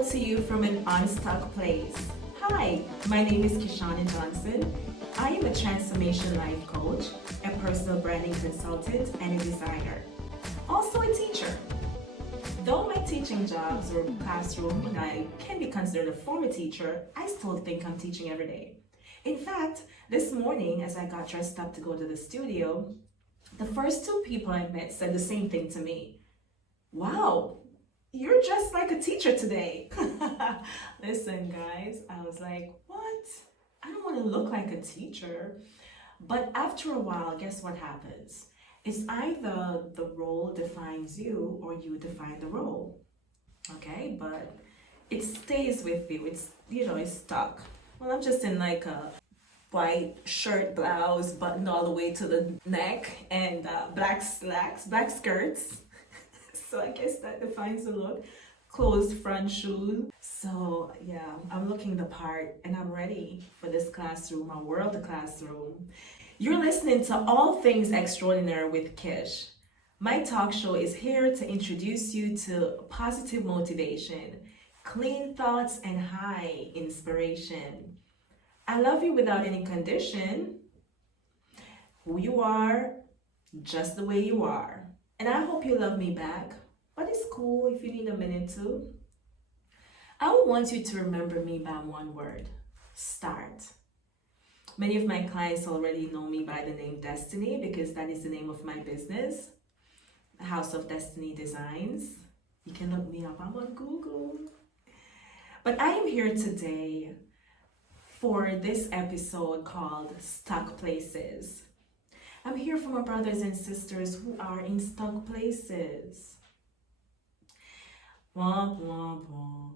Hello to you from an unstuck place. Hi, my name is Kishana Johnson. I am a transformation life coach, a personal branding consultant, and a designer. Also a teacher. Though my teaching jobs or classroom and I can be considered a former teacher, I still think I'm teaching every day. In fact, this morning as I got dressed up to go to the studio, the first two people I met said the same thing to me. Wow, you're dressed like a teacher today. Listen, guys, I was like, what? I don't want to look like a teacher. But after a while, guess what happens? It's either the role defines you or you define the role. Okay, but it stays with you. It's stuck. Well, I'm just in like a white shirt, blouse, buttoned all the way to the neck, and black slacks, black skirts. So I guess that defines the look. Closed front shoes. So yeah, I'm looking the part and I'm ready for this classroom, my world classroom. You're listening to All Things Extraordinary with Kish. My talk show is here to introduce you to positive motivation, clean thoughts, and high inspiration. I love you without any condition. Who you are, just the way you are. And I hope you love me back, but it's cool if you need a minute to. I want you to remember me by one word: start. Many of my clients already know me by the name Destiny because that is the name of my business, House of Destiny Designs. You can look me up, I'm on Google. But I am here today for this episode called Stuck Places. I'm here for my brothers and sisters who are in stuck places. Womp, womp, womp.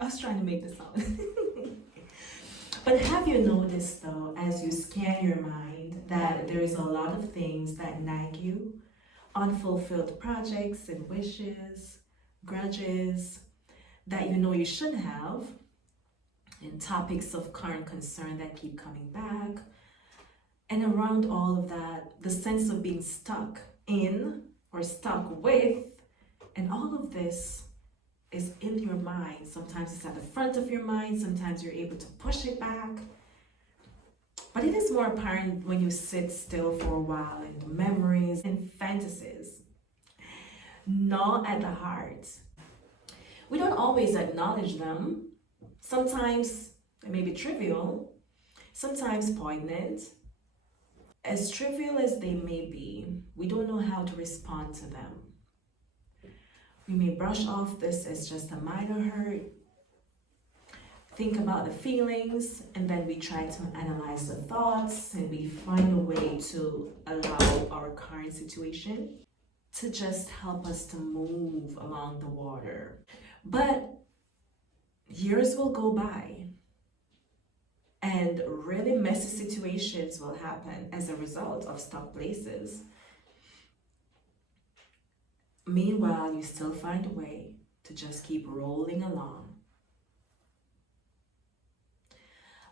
I was trying to make the sound. But have you noticed though, as you scan your mind, that there is a lot of things that nag you? Unfulfilled projects and wishes, grudges that you know you should have, and topics of current concern that keep coming back. And around all of that, the sense of being stuck in or stuck with, and all of this is in your mind. Sometimes it's at the front of your mind, sometimes you're able to push it back. But it is more apparent when you sit still for a while in the memories and fantasies. Gnaw at the heart. We don't always acknowledge them. Sometimes they may be trivial, sometimes poignant. As trivial as they may be, we don't know how to respond to them. We may brush off this as just a minor hurt, think about the feelings, and then we try to analyze the thoughts, and we find a way to allow our current situation to just help us to move along the water. But years will go by, and really messy situations will happen as a result of stuck places. Meanwhile, you still find a way to just keep rolling along.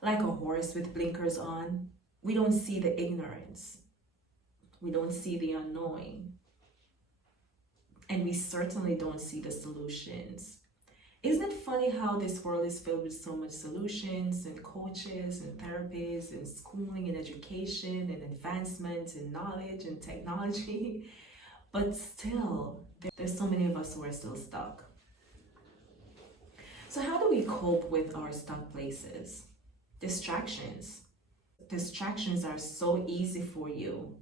Like a horse with blinkers on, we don't see the ignorance. We don't see the unknowing. And we certainly don't see the solutions. Isn't it funny how this world is filled with so much solutions and coaches and therapists and schooling and education and advancement and knowledge and technology? But still, there's so many of us who are still stuck. So how do we cope with our stuck places? Distractions. Distractions are so easy for you.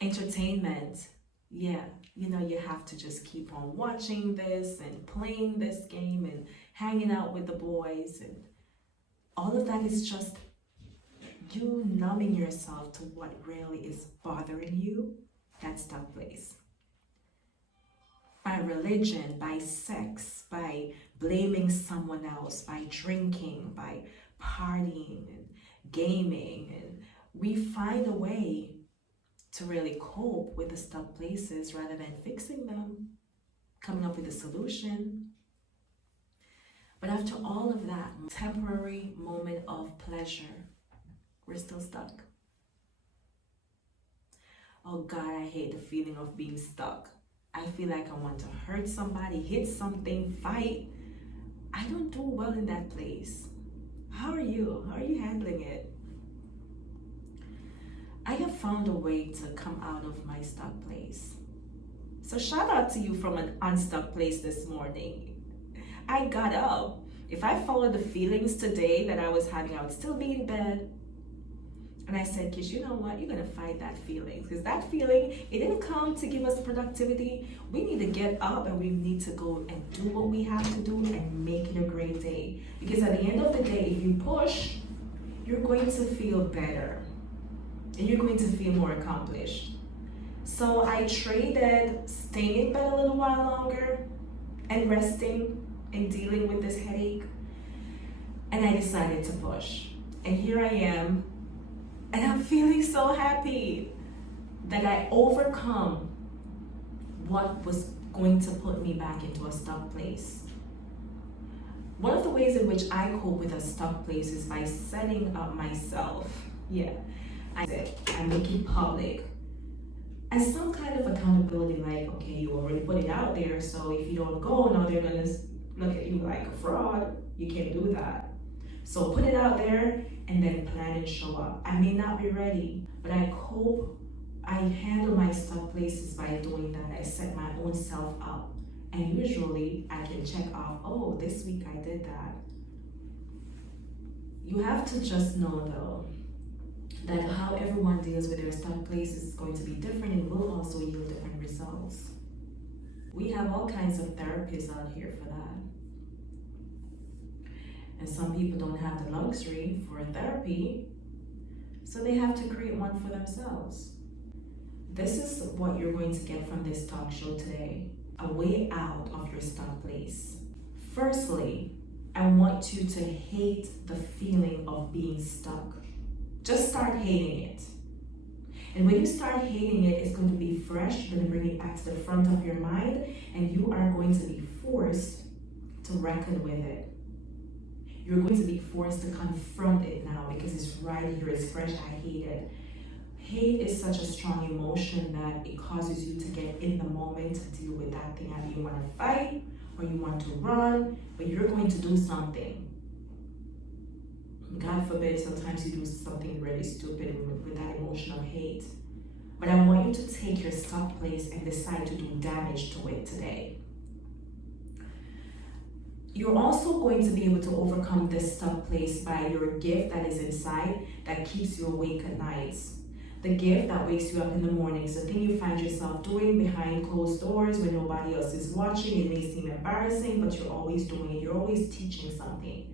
Entertainment. Yeah, you have to just keep on watching this and playing this game and hanging out with the boys, and all of that is just you numbing yourself to what really is bothering you. That stuck place. By religion, by sex, by blaming someone else, by drinking, by partying and gaming, and we find a way to really cope with the stuck places rather than fixing them, coming up with a solution. But after all of that temporary moment of pleasure, we're still stuck. Oh God, I hate the feeling of being stuck. I feel like I want to hurt somebody, hit something, fight, I don't do well in that place. How are you? How are you handling it? I have found a way to come out of my stuck place. So shout out to you from an unstuck place this morning. I got up. If I followed the feelings today that I was having, I would still be in bed. And I said, Kish, you know what? You're going to fight that feeling. Because that feeling, it didn't come to give us productivity. We need to get up and we need to go and do what we have to do and make it a great day. Because at the end of the day, if you push, you're going to feel better. And you're going to feel more accomplished. So I traded staying in bed a little while longer and resting and dealing with this headache. And I decided to push. And here I am. And I'm feeling so happy that I overcome what was going to put me back into a stuck place. One of the ways in which I cope with a stuck place is by setting up myself. I make it public. And some kind of accountability, like, okay, you already put it out there, so if you don't go, now they're gonna look at you like a fraud. You can't do that. So put it out there and then plan and show up. I may not be ready, but I handle my stuck places by doing that. I set my own self up. And usually I can check off, oh, this week I did that. You have to just know though, that how everyone deals with their stuck places is going to be different and will also yield different results. We have all kinds of therapists out here for that. And some people don't have the luxury for therapy, so they have to create one for themselves. This is what you're going to get from this talk show today, a way out of your stuck place. Firstly, I want you to hate the feeling of being stuck. Just start hating it. And when you start hating it, it's going to be fresh, you're going to bring it back to the front of your mind, and you are going to be forced to reckon with it. You're going to be forced to confront it now because it's right here, it's fresh, I hate it. Hate is such a strong emotion that it causes you to get in the moment to deal with that thing. Either you want to fight or you want to run, but you're going to do something. God forbid, sometimes you do something really stupid with that emotion of hate. But I want you to take your stuck place and decide to do damage to it today. You're also going to be able to overcome this stuck place by your gift that is inside that keeps you awake at nights. The gift that wakes you up in the mornings, the thing you find yourself doing behind closed doors when nobody else is watching. It may seem embarrassing, but you're always doing it. You're always teaching something.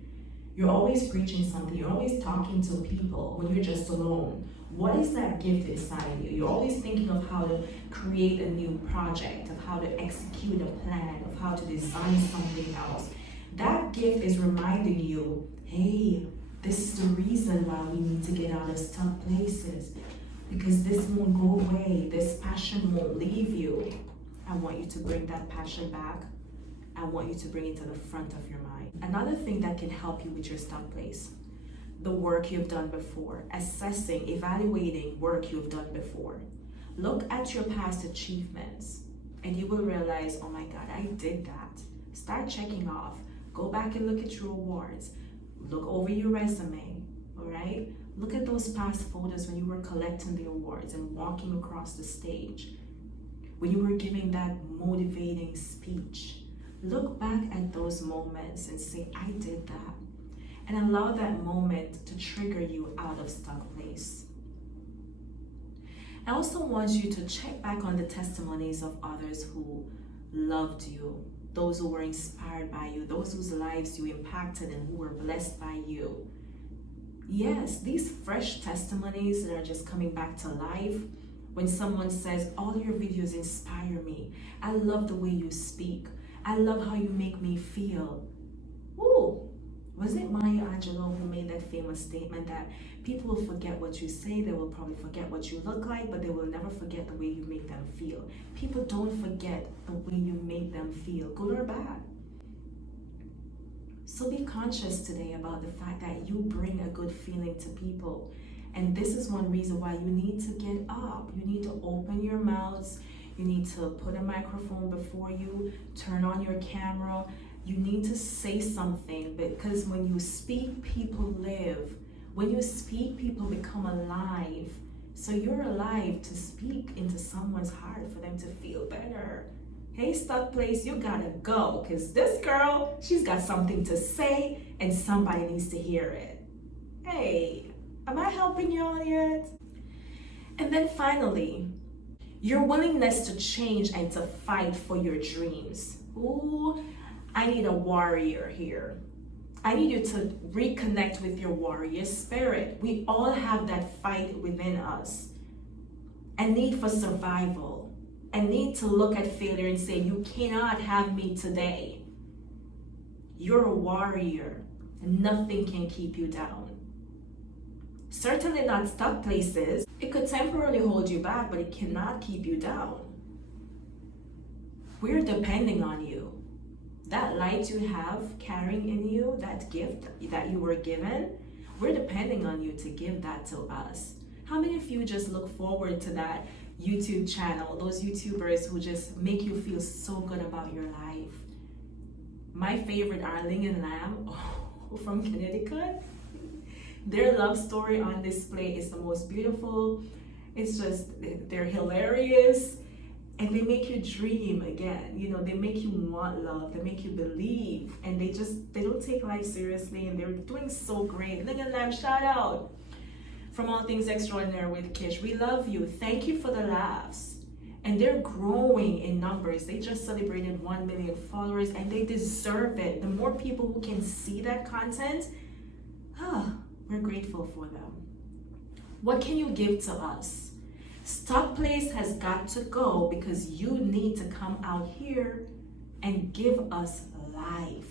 You're always preaching something. You're always talking to people when you're just alone. What is that gift inside you? You're always thinking of how to create a new project, of how to execute a plan, of how to design something else. That gift is reminding you, hey, this is the reason why we need to get out of stuck places. Because this won't go away. This passion won't leave you. I want you to bring that passion back. I want you to bring it to the front of your mind. Another thing that can help you with your stuck place, the work you've done before, assessing, evaluating work you've done before. Look at your past achievements and you will realize, oh my God, I did that. Start checking off. Go back and look at your awards. Look over your resume, all right? Look at those past photos when you were collecting the awards and walking across the stage, when you were giving that motivating speech. Look back at those moments and say, I did that. And allow that moment to trigger you out of stuck place. I also want you to check back on the testimonies of others who loved you, those who were inspired by you, those whose lives you impacted and who were blessed by you. Yes, these fresh testimonies that are just coming back to life. When someone says, all your videos inspire me. I love the way you speak. I love how you make me feel. Ooh, wasn't it Maya Angelou who made that famous statement that people will forget what you say, they will probably forget what you look like, but they will never forget the way you make them feel. People don't forget the way you make them feel, good or bad. So be conscious today about the fact that you bring a good feeling to people. And this is one reason why you need to get up. You need to open your mouths. You need to put a microphone before you, turn on your camera, You need to say something, because when you speak, people live. When you speak, people become alive. So you're alive to speak into someone's heart for them to feel better. Hey, stuck place, you gotta go, because this girl, she's got something to say and somebody needs to hear it. Hey, am I helping y'all yet? And then finally, your willingness to change and to fight for your dreams. Ooh, I need a warrior here. I need you to reconnect with your warrior spirit. We all have that fight within us. A need for survival. A need to look at failure and say, you cannot have me today. You're a warrior. Nothing can keep you down. Certainly not stuck places. It could temporarily hold you back, but it cannot keep you down. We're depending on you. That light you have carrying in you, that gift that you were given, we're depending on you to give that to us. How many of you just look forward to that YouTube channel, those YouTubers who just make you feel so good about your life? My favorite, Arling and Lamb from Connecticut. Their love story on display is the most beautiful. It's just, they're hilarious. And they make you dream again. You know, they make you want love. They make you believe. And they don't take life seriously. And they're doing so great. Look at them, shout out. From All Things Extraordinary with Kish. We love you. Thank you for the laughs. And they're growing in numbers. They just celebrated 1 million followers and they deserve it. The more people who can see that content, we're grateful for them. What can you give to us? Stuck place has got to go, because you need to come out here and give us life.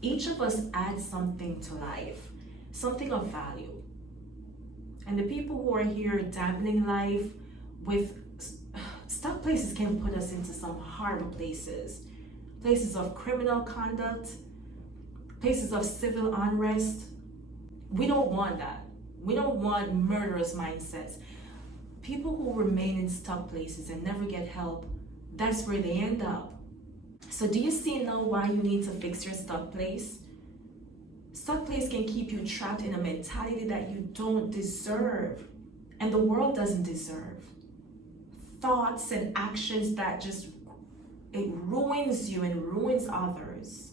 Each of us adds something to life, something of value. And the people who are here dampening life with stuck places can put us into some hard places. Places of criminal conduct, places of civil unrest. We don't want that. We don't want murderous mindsets. People who remain in stuck places and never get help, that's where they end up. So do you see now why you need to fix your stuck place? Stuck place can keep you trapped in a mentality that you don't deserve and the world doesn't deserve. Thoughts and actions that it ruins you and ruins others.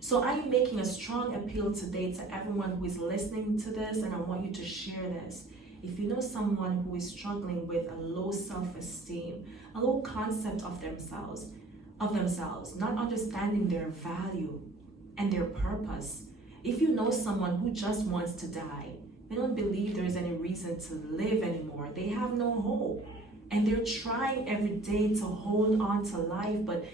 So I'm making a strong appeal today to everyone who is listening to this, and I want you to share this. If you know someone who is struggling with a low self-esteem, a low concept of themselves, not understanding their value and their purpose. If you know someone who just wants to die, they don't believe there's any reason to live anymore, they have no hope, and they're trying every day to hold on to life, but